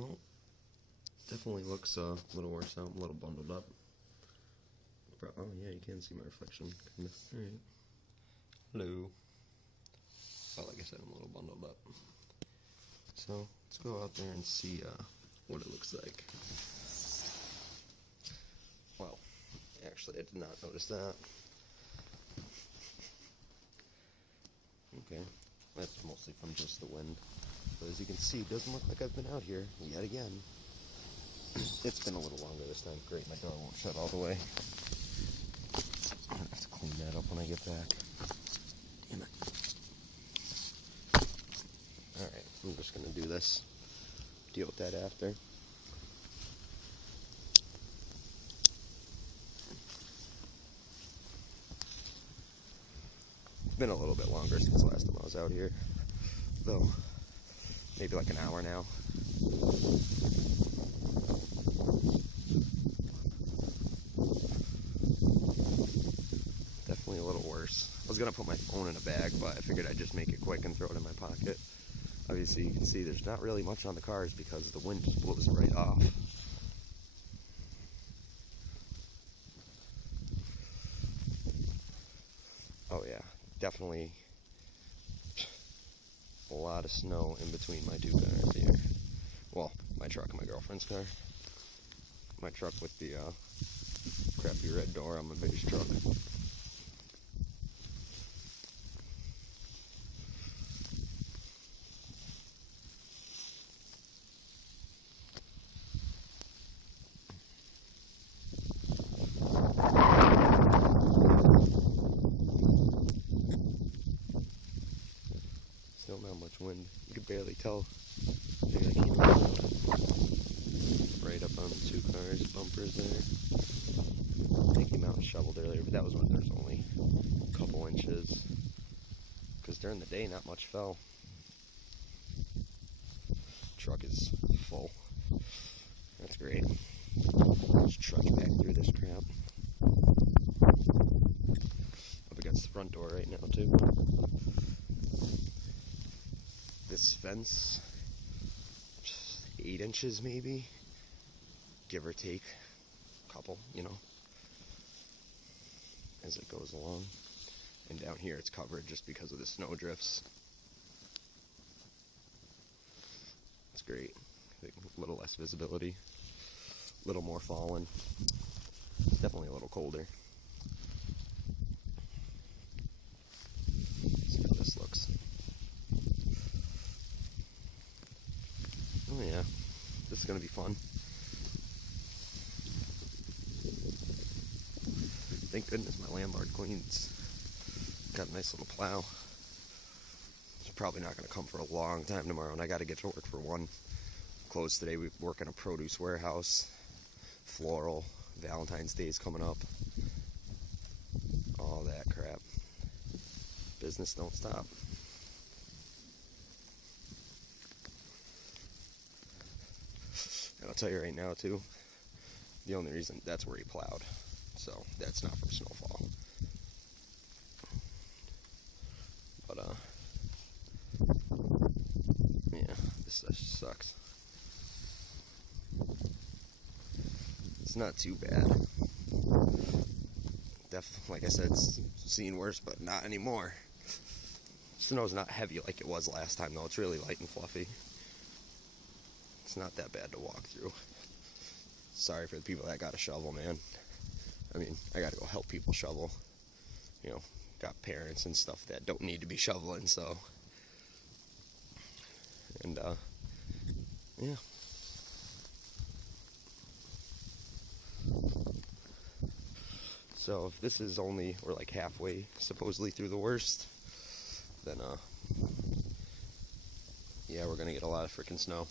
Well, definitely looks a little worse out, a little bundled up. Oh yeah, you can see my reflection. Kinda. Alright. Hello. Well, like I said, I'm a little bundled up. So, let's go out there and see what it looks like. Well, actually, I did not notice that. Okay, that's mostly from just the wind. But as you can see, it doesn't look like I've been out here yet again. It's been a little longer this time. Great, my door won't shut all the way. I'm gonna have to clean that up when I get back. Damn it. Alright, I'm just gonna do this. Deal with that after. It's been a little bit longer since the last time I was out here. Though, maybe like an hour now. Definitely a little worse. I was gonna put my phone in a bag, but I figured I'd just make it quick and throw it in my pocket. Obviously, you can see there's not really much on the cars because the wind just blows it right off. Oh yeah, definitely a lot of snow in between my two cars here. Well, my truck and my girlfriend's car. My truck with the crappy red door on my beige truck. Still not much wind. You could barely tell. Maybe I came out right up on the two cars, bumpers there. I came out and shoveled earlier, but that was when there's only a couple inches. Because during the day, not much fell. Truck is full. That's great. Let's trudge back through this crap. Up against the front door right now, too. This fence, 8 inches maybe, give or take, a couple, you know, as it goes along. And down here it's covered just because of the snow drifts. It's great. A little less visibility, a little more fallen. It's definitely a little colder. Let's see how this looks. Oh yeah, this is going to be fun. Thank goodness my landlord cleans. Got a nice little plow. It's probably not going to come for a long time tomorrow, and I got to get to work for 1. Closed today. We work in a produce warehouse. Floral. Valentine's Day is coming up. All that crap. Business don't stop. And I'll tell you right now, too, the only reason, that's where he plowed. So, that's not from snowfall. But, yeah, this just sucks. It's not too bad. Definitely, like I said, it's seen worse, but not anymore. Snow's not heavy like it was last time, though. It's really light and fluffy. It's not that bad to walk through. Sorry for the people that got a shovel, man. I mean, I gotta go help people shovel. You know, got parents and stuff that don't need to be shoveling, so. And, yeah. So if this is only, we're like halfway, supposedly, through the worst, then, yeah, we're gonna get a lot of frickin' snow.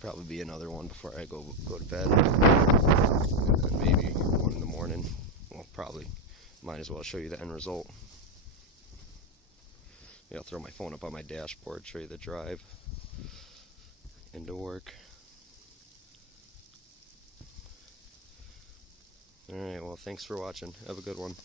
Probably be another one before I go to bed, and then maybe one in the morning. Well, probably might as well show you the end result. Yeah, I'll throw my phone up on my dashboard, show you the drive into work. Alright, well, thanks for watching. Have a good one.